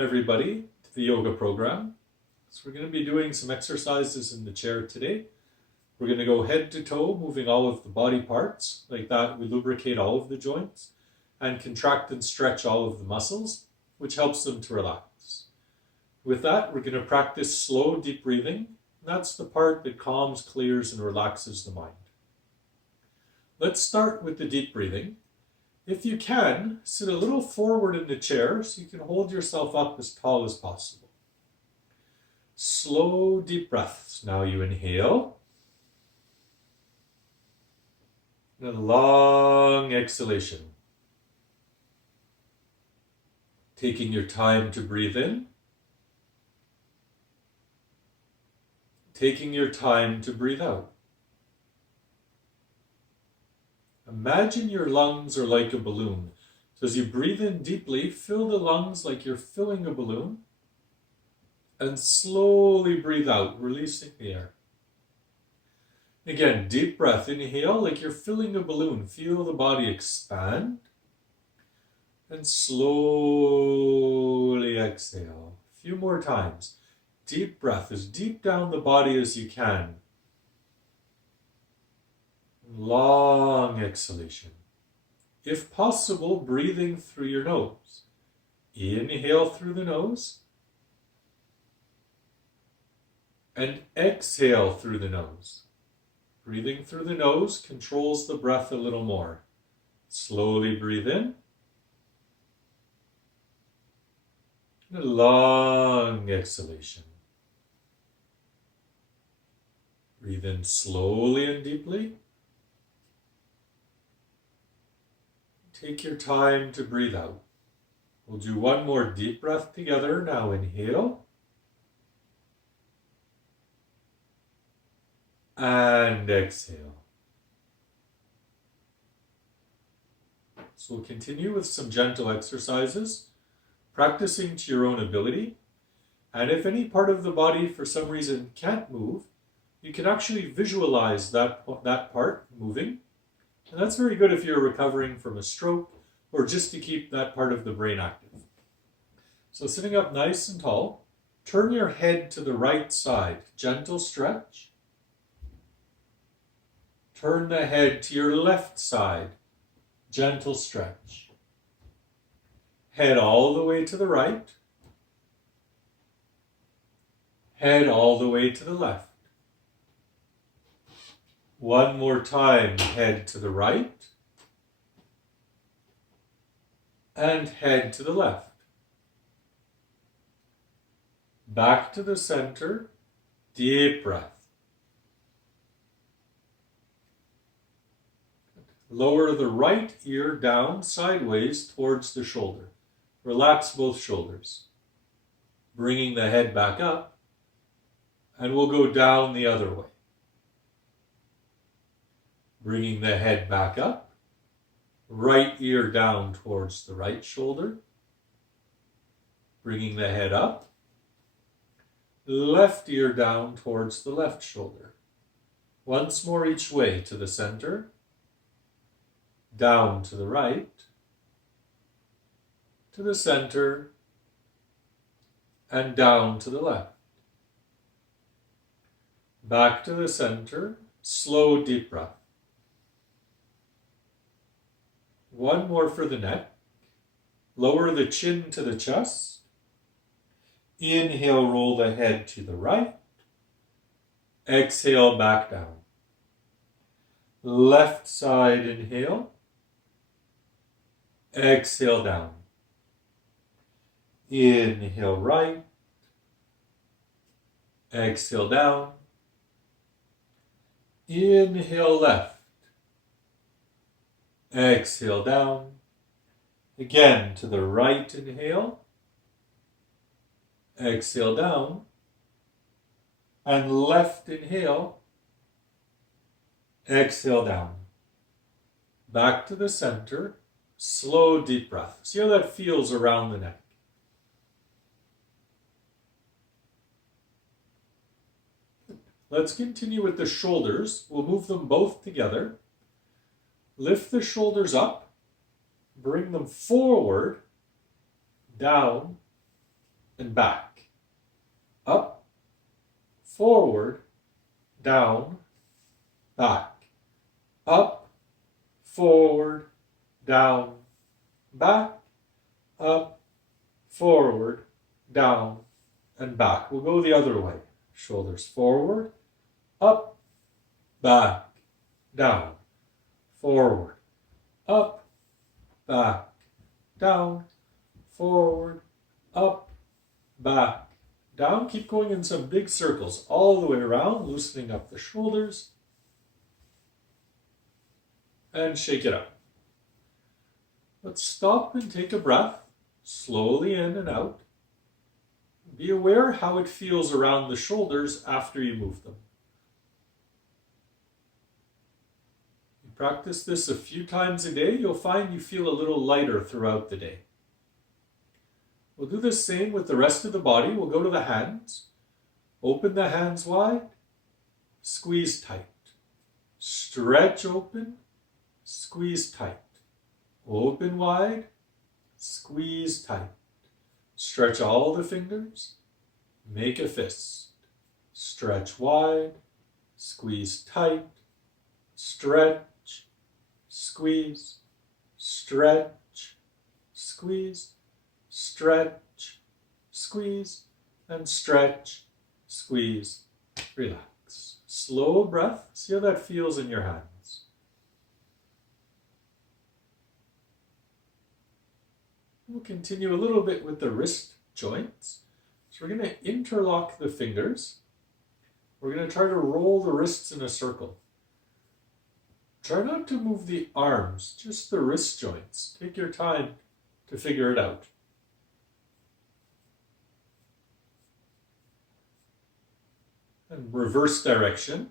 everybody to the yoga program. So we're going to be doing some exercises in the chair today. We're going to go head to toe, moving all of the body parts. Like that, we lubricate all of the joints and contract and stretch all of the muscles, which helps them to relax. With that, we're going to practice slow, deep breathing. That's the part that calms, clears, and relaxes the mind. Let's start with the deep breathing. If you can, sit a little forward in the chair so you can hold yourself up as tall as possible. Slow, deep breaths. Now you inhale. And a long exhalation. Taking your time to breathe in. Taking your time to breathe out. Imagine your lungs are like a balloon. So as you breathe in deeply, fill the lungs like you're filling a balloon. And slowly breathe out, releasing the air. Again, deep breath. Inhale like you're filling a balloon. Feel the body expand. And slowly exhale. A few more times. Deep breath, as deep down the body as you can. Long exhalation. If possible, breathing through your nose. Inhale through the nose. And exhale through the nose. Breathing through the nose controls the breath a little more. Slowly breathe in. And a long exhalation. Breathe in slowly and deeply. Take your time to breathe out. We'll do one more deep breath together. Now inhale. And exhale. So we'll continue with some gentle exercises, practicing to your own ability. And if any part of the body for some reason can't move, you can actually visualize that part moving. And that's very good if you're recovering from a stroke or just to keep that part of the brain active. So sitting up nice and tall, turn your head to the right side. Gentle stretch. Turn the head to your left side. Gentle stretch. Head all the way to the right. Head all the way to the left. One more time, head to the right. And head to the left. Back to the center. Deep breath. Lower the right ear down sideways towards the shoulder. Relax both shoulders. Bringing the head back up. And we'll go down the other way. Bringing the head back up. Right ear down towards the right shoulder. Bringing the head up. Left ear down towards the left shoulder. Once more each way to the center. Down to the right. To the center. And down to the left. Back to the center. Slow, deep breath. One more for the neck. Lower the chin to the chest. Inhale, roll the head to the right. Exhale, back down. Left side, inhale. Exhale, down. Inhale, right. Exhale, down. Inhale, left. Exhale down. Again to the right, inhale. Exhale down. And left, inhale. Exhale down. Back to the center. Slow, deep breath. See how that feels around the neck. Let's continue with the shoulders. We'll move them both together. Lift the shoulders up. Bring them forward, down, and back. Up, forward, down, back. Up, forward, down, back. Up, forward, down, and back. We'll go the other way. Shoulders forward, up, back, down, forward, up, back, down, forward, up, back, down. Keep going in some big circles all the way around, loosening up the shoulders. And shake it up. Let's stop and take a breath, slowly in and out. Be aware how it feels around the shoulders after you move them. You practice this a few times a day, you'll find you feel a little lighter throughout the day. We'll do the same with the rest of the body. We'll go to the hands. Open the hands wide. Squeeze tight. Stretch open. Squeeze tight. Open wide. Squeeze tight. Stretch all the fingers. Make a fist. Stretch wide. Squeeze tight. Stretch. Squeeze. Stretch. Squeeze. Stretch. Squeeze. And stretch. Squeeze. Relax. Slow breath. See how that feels in your hands. We'll continue a little bit with the wrist joints. So we're going to interlock the fingers. We're going to try to roll the wrists in a circle. Try not to move the arms, just the wrist joints. Take your time to figure it out. And reverse direction.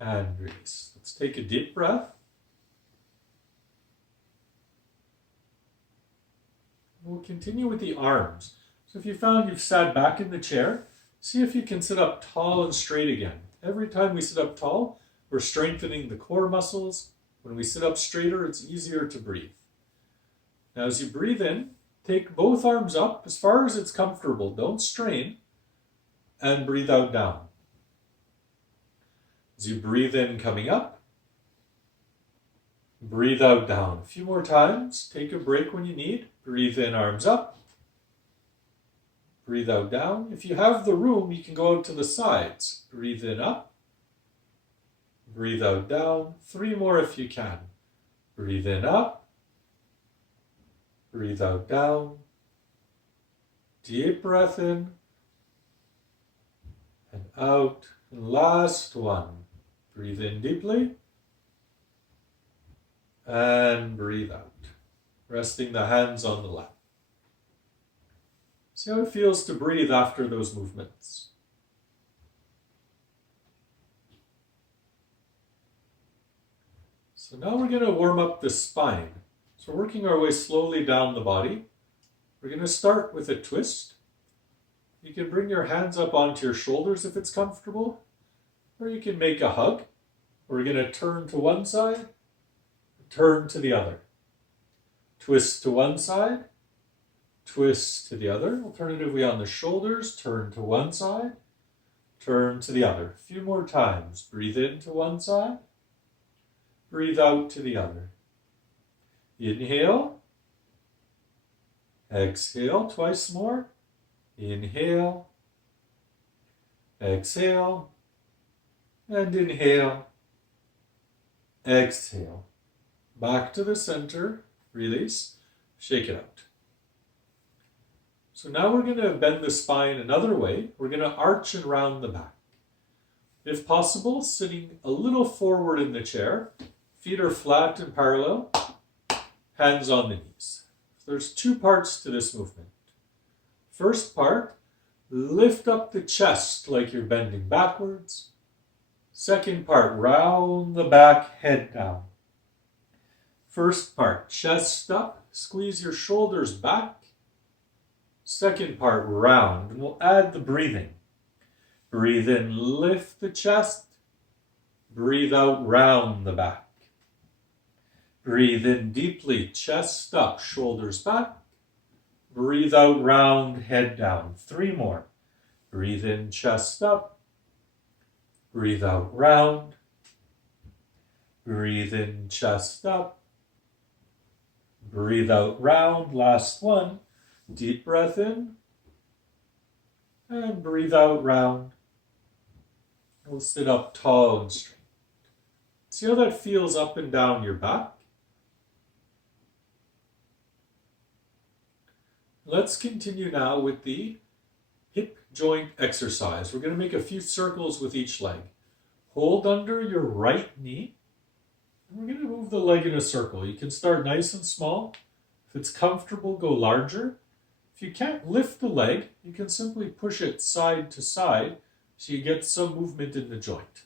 And release. Let's take a deep breath. We'll continue with the arms. So if you found you've sat back in the chair, see if you can sit up tall and straight again. Every time we sit up tall, we're strengthening the core muscles. When we sit up straighter, it's easier to breathe. Now as you breathe in, take both arms up as far as it's comfortable. Don't strain. And breathe out down. As you breathe in, coming up, breathe out down. A few more times. Take a break when you need. Breathe in, arms up. Breathe out down. If you have the room, you can go out to the sides. Breathe in, up. Breathe out down. 3 more if you can. Breathe in, up. Breathe out down. Deep breath in. And out. And last one. Breathe in deeply. And breathe out. Resting the hands on the lap. See how it feels to breathe after those movements. So now we're going to warm up the spine. So working our way slowly down the body. We're going to start with a twist. You can bring your hands up onto your shoulders if it's comfortable. Or you can make a hug. We're going to turn to one side, turn to the other. Twist to one side, twist to the other. Alternatively on the shoulders, turn to one side, turn to the other. A few more times. Breathe in to one side, breathe out to the other. Inhale, exhale, twice more. Inhale, exhale, and inhale, exhale. Back to the center, release, shake it out. So now we're going to bend the spine another way. We're going to arch and round the back. If possible, sitting a little forward in the chair. Feet are flat and parallel, hands on the knees. There's 2 parts to this movement. First part, lift up the chest like you're bending backwards. Second part, round the back, head down. First part, chest up, squeeze your shoulders back. Second part, round, and we'll add the breathing. Breathe in, lift the chest. Breathe out, round the back. Breathe in deeply, chest up, shoulders back. Breathe out, round, head down. 3 more. Breathe in, chest up. Breathe out, round. Breathe in, chest up. Breathe out, round. Last one. Deep breath in. And breathe out, round. We'll sit up tall and straight. See how that feels up and down your back? Let's continue now with the hip joint exercise. We're going to make a few circles with each leg. Hold under your right knee. And we're going to move the leg in a circle. You can start nice and small. If it's comfortable, go larger. If you can't lift the leg, you can simply push it side to side so you get some movement in the joint.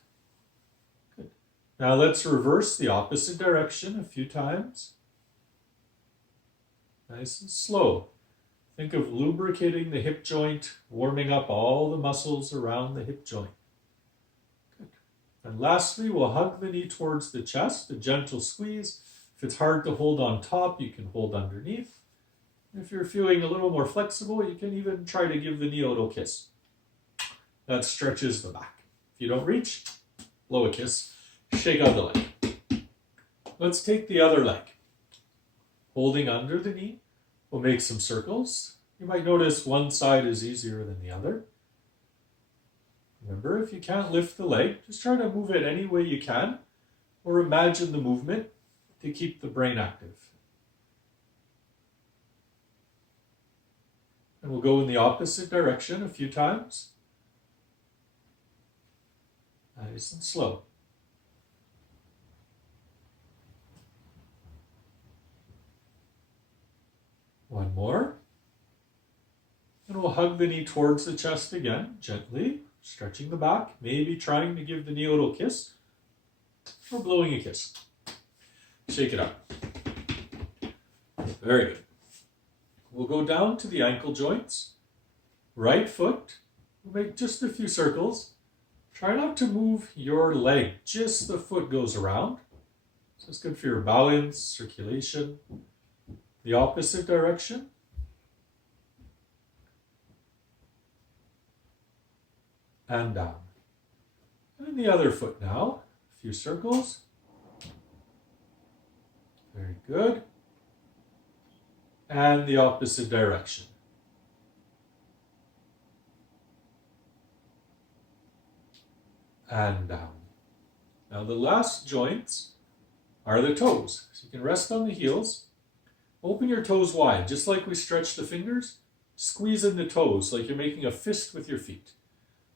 Good. Now let's reverse the opposite direction a few times. Nice and slow. Think of lubricating the hip joint, warming up all the muscles around the hip joint. Good. And lastly, we'll hug the knee towards the chest, a gentle squeeze. If it's hard to hold on top, you can hold underneath. If you're feeling a little more flexible, you can even try to give the knee a little kiss. That stretches the back. If you don't reach, blow a kiss, shake out the leg. Let's take the other leg. Holding under the knee, we'll make some circles. You might notice one side is easier than the other. Remember, if you can't lift the leg, just try to move it any way you can, or imagine the movement to keep the brain active. And we'll go in the opposite direction a few times. Nice and slow. One more. And we'll hug the knee towards the chest again, gently, stretching the back, maybe trying to give the knee a little kiss, or blowing a kiss. Shake it up. Very good. We'll go down to the ankle joints. Right foot, we'll make just a few circles. Try not to move your leg, just the foot goes around. So it's good for your balance, circulation. The opposite direction. And down. And the other foot now. A few circles. Very good. And the opposite direction. And down. Now the last joints are the toes. So you can rest on the heels. Open your toes wide, just like we stretch the fingers. Squeeze in the toes like you're making a fist with your feet.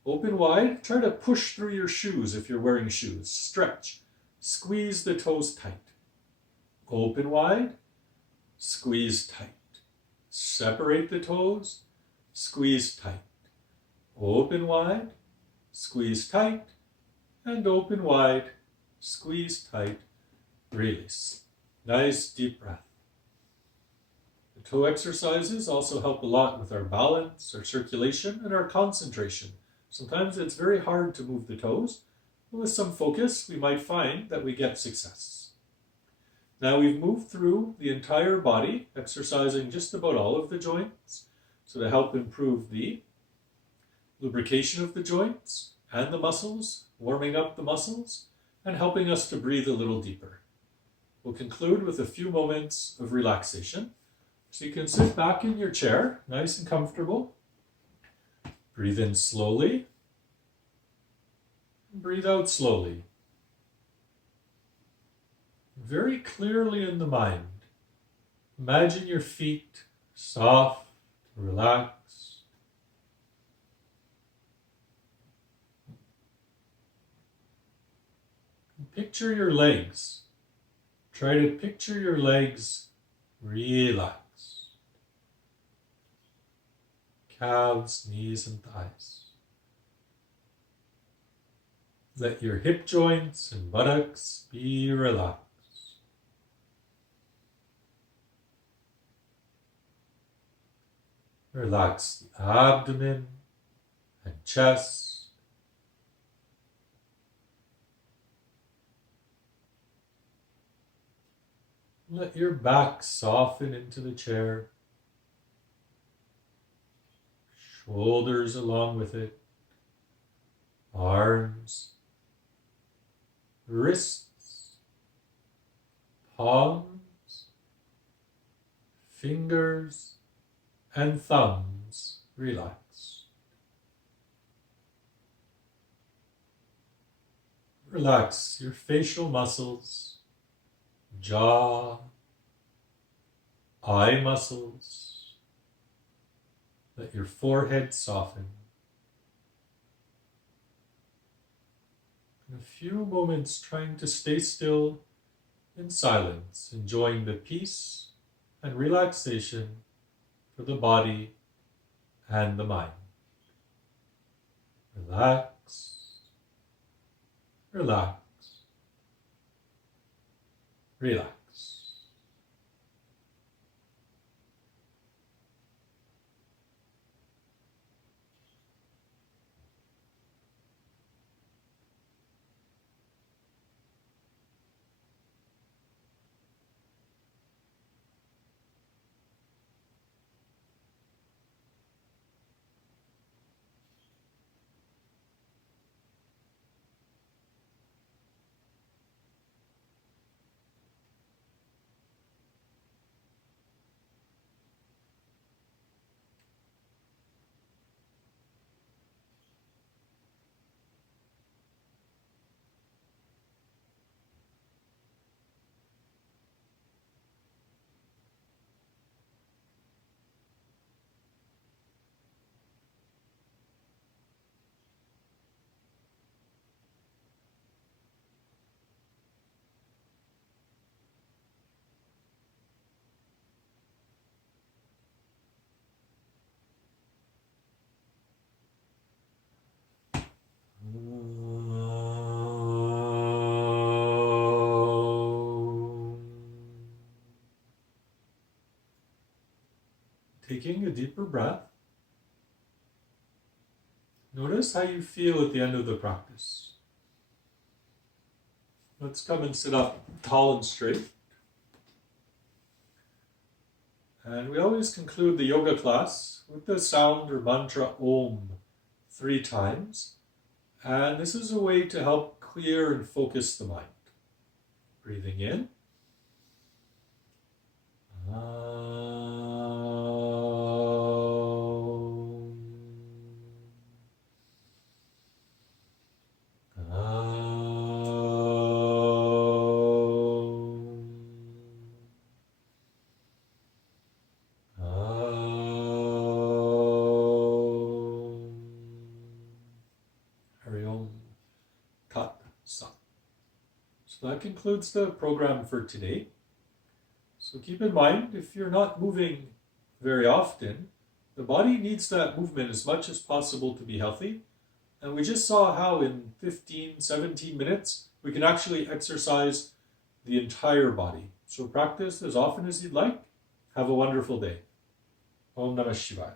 Open wide. Try to push through your shoes if you're wearing shoes. Stretch. Squeeze the toes tight. Open wide. Squeeze tight. Separate the toes. Squeeze tight. Open wide. Squeeze tight. And open wide. Squeeze tight. Release. Nice deep breath. The toe exercises also help a lot with our balance, our circulation, and our concentration. Sometimes it's very hard to move the toes, but with some focus, we might find that we get success. Now we've moved through the entire body, exercising just about all of the joints. So to help improve the lubrication of the joints and the muscles, warming up the muscles, and helping us to breathe a little deeper. We'll conclude with a few moments of relaxation. So you can sit back in your chair, nice and comfortable. Breathe in slowly. Breathe out slowly. Very clearly in the mind. Imagine your feet soft, relaxed. Picture your legs. Try to picture your legs relaxed. Calves, knees, and thighs. Let your hip joints and buttocks be relaxed. Relax the abdomen and chest. Let your back soften into the chair, shoulders along with it, arms, wrists, palms, fingers, and thumbs relax. Relax your facial muscles, jaw, eye muscles. Let your forehead soften. In a few moments, trying to stay still in silence, enjoying the peace and relaxation for the body and the mind. Relax, relax, relax. Taking a deeper breath, notice how you feel at the end of the practice. Let's come and sit up tall and straight. And we always conclude the yoga class with the sound or mantra Om 3 times. And this is a way to help clear and focus the mind. Breathing in. So that concludes the program for today. So keep in mind, if you're not moving very often, the body needs that movement as much as possible to be healthy. And we just saw how in 15, 17 minutes, we can actually exercise the entire body. So practice as often as you'd like. Have a wonderful day. Om Namah Shivaya.